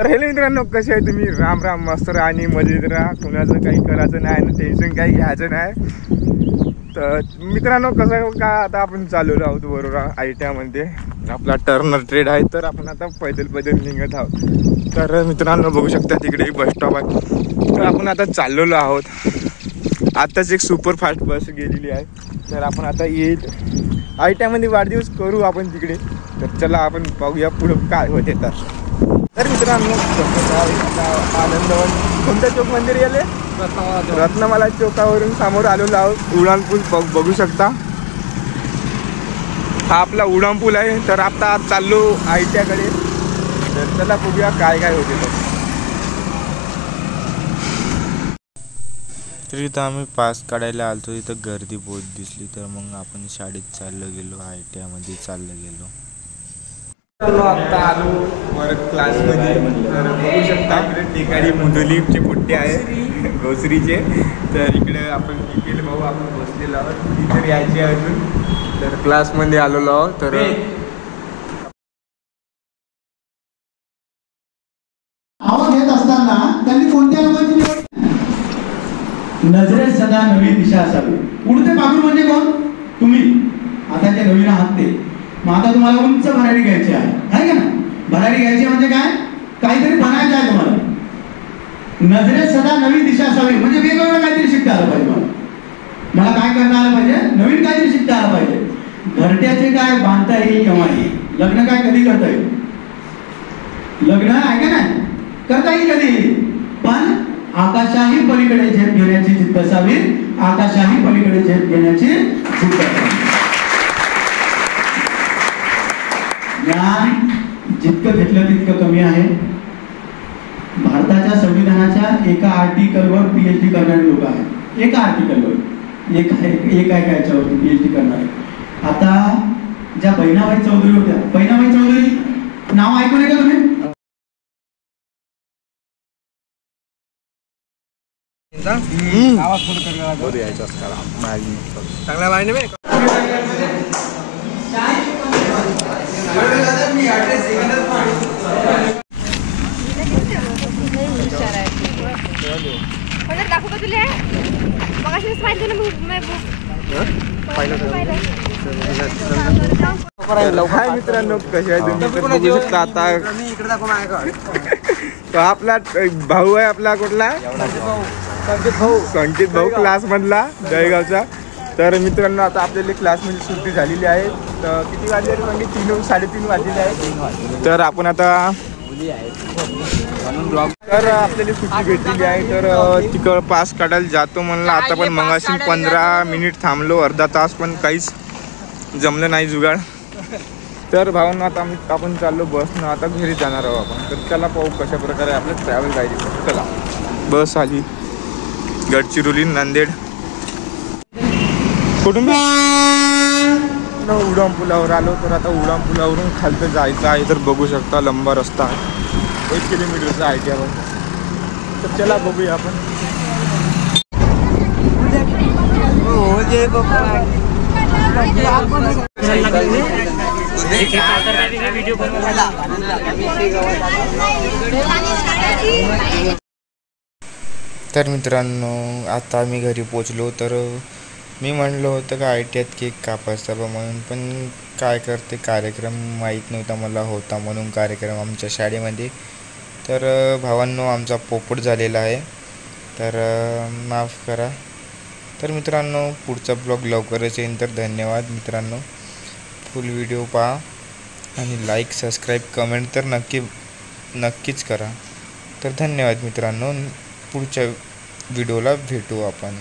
तर हेलो मित्रांनो, कसे आहे तुम्ही? राम राम, मस्त राहा आणि मजेत राहा. कुणाचं काही करायचं नाही आणि टेन्शन काही घ्यायचं नाही. तर मित्रांनो, कसं का आता आपण चालवलो आहोत बरोबर ITमध्ये. आपला टर्नर ट्रेड आहे, तर आपण आता पैदल निघत आहोत. तर मित्रांनो बघू शकता तिकडे बस स्टॉप आहे. तर आपण आता चाललेलो आहोत. आत्ताच एक सुपरफास्ट बस गेलेली आहे. तर आपण आता येईल ITमध्ये वाढदिवस करू आपण तिकडे. तर चला आपण पाहूया पुढं काय होते. तर मित्रांनो, आनंदवन कोणत्या चौक मंदिर गेले? रत्नमाला चौकावरून समोर आलेलो आहोत. उडान पूल बघू शकता. हा आपला उडान पूल आहे. तर आता चाललो ITकडे. तर चला बघूया काय काय होते. तर इथं आम्ही पास काढायला आलतो. इथं गर्दी बहुत दिसली, तर मग आपण शाळेत चाललं गेलो, ITमध्ये चाललं गेलो. आता आलो वर्क क्लासमध्ये. तर बघू शकता इकडे ठिकाणी मुंडोलीचे पुट्टे आहे घोसरीचे. तर इकडे आपण निखिल भाऊ आपण बसलेलो आहोत. तिथे यायचे अजून. तर क्लासमध्ये आलेलो आहोत. तर आवाज घेत असताना त्यांनी कोणत्या लोकांची निवड? नजरेत सदा नवी दिशा असावी. पुढचे पाखरू म्हणजे कोण? तुम्ही. आता जे नवीन आहात ते. मग आता तुम्हाला उंच भरारी घ्यायची आहे का ना? भरारी घ्यायची म्हणजे काय? काहीतरी बनायचं आहे तुम्हाला. नजरेत सदा नवी दिशा असावी म्हणजे वेगवेगळं काहीतरी शिकता आलं पाहिजे. मला काय करता आलं पाहिजे? नवीन काहीतरी शिकता आलं पाहिजे. घरट्याचे काय बांधता येईल केव्हा येईल? लग्न काय कधी करता येईल? लग्न आहे का नाही करता येईल कधी, पण आकाशाही पलीकडे झेप घेण्याची जिद्द असावी. आकाशाही पलीकडे झेप घेण्याची जिद्द असावी. ज्ञान जितकं घेतलं तितकं कमी आहे. भारताच्या संविधानाच्या एका आर्टिकलवर PhD करणारे लोक आहेत. एका आर्टिकलवर एका याच्यावरती PhD करणारे. आता ज्या बहिणाबाई चौधरी होत्या, बहिणाबाई चौधरी नाव ऐकून आहे का तुम्ही? चांगला माहिती नाही. हाय मित्रांनो, कसे आहे तुम्ही? बघू शकता आता तो आपला भाऊ आहे. आपला कुठला? संकेत भाऊ क्लास मधला जळगावचा. तर मित्रांनो, आता आपल्याला क्लासमध्ये सुट्टी झालेली आहे. तर किती वाजले म्हणजे 3-3:30 वाजलेले आहे. तर आपण आता तर आपल्याला सुट्टी भेटलेली आहे. तर तिकडं पास काढायला जातो म्हणलं. आता पण मगाशी 15 मिनिट थांबलो, अर्धा तास, पण काहीच जमलं नाही जुगाड. तर भावांना आता आपण चाललो बसनं. आता घरी जाणार आहोत आपण. तर चला पाहू कशा प्रकारे आपलं ट्रॅव्हल जायचं. चला, बस आली गडचिरोली नांदेड. कुठून उडान पुलावर आलो. तर आता उडान पुलावरून खालतं जायचं आहे. तर बघू शकता लंबा रस्ता आहे, 1 किलोमीटरचा ITवर. तर चला बघूया आपण. तर मित्रांनो, आता आम्ही घरी पोचलो. तर मी म्हणलं होतं का ITत केक कापायचा म्हणून, पण काय करते, कार्यक्रम माहीत नव्हता मला होता म्हणून कार्यक्रम आमच्या शाळेमध्ये. तर भावांनो, आमचा पोपट झालेला आहे, तर माफ करा. तर मित्रांनो, पुढचा ब्लॉग लवकरच येईल. तर धन्यवाद मित्रांनो. फुल व्हिडिओ पहा आणि लाईक, सबस्क्राईब, कमेंट तर नक्कीच करा. तर धन्यवाद मित्रांनो. पुढच्या व्हिडिओला भेटू आपण.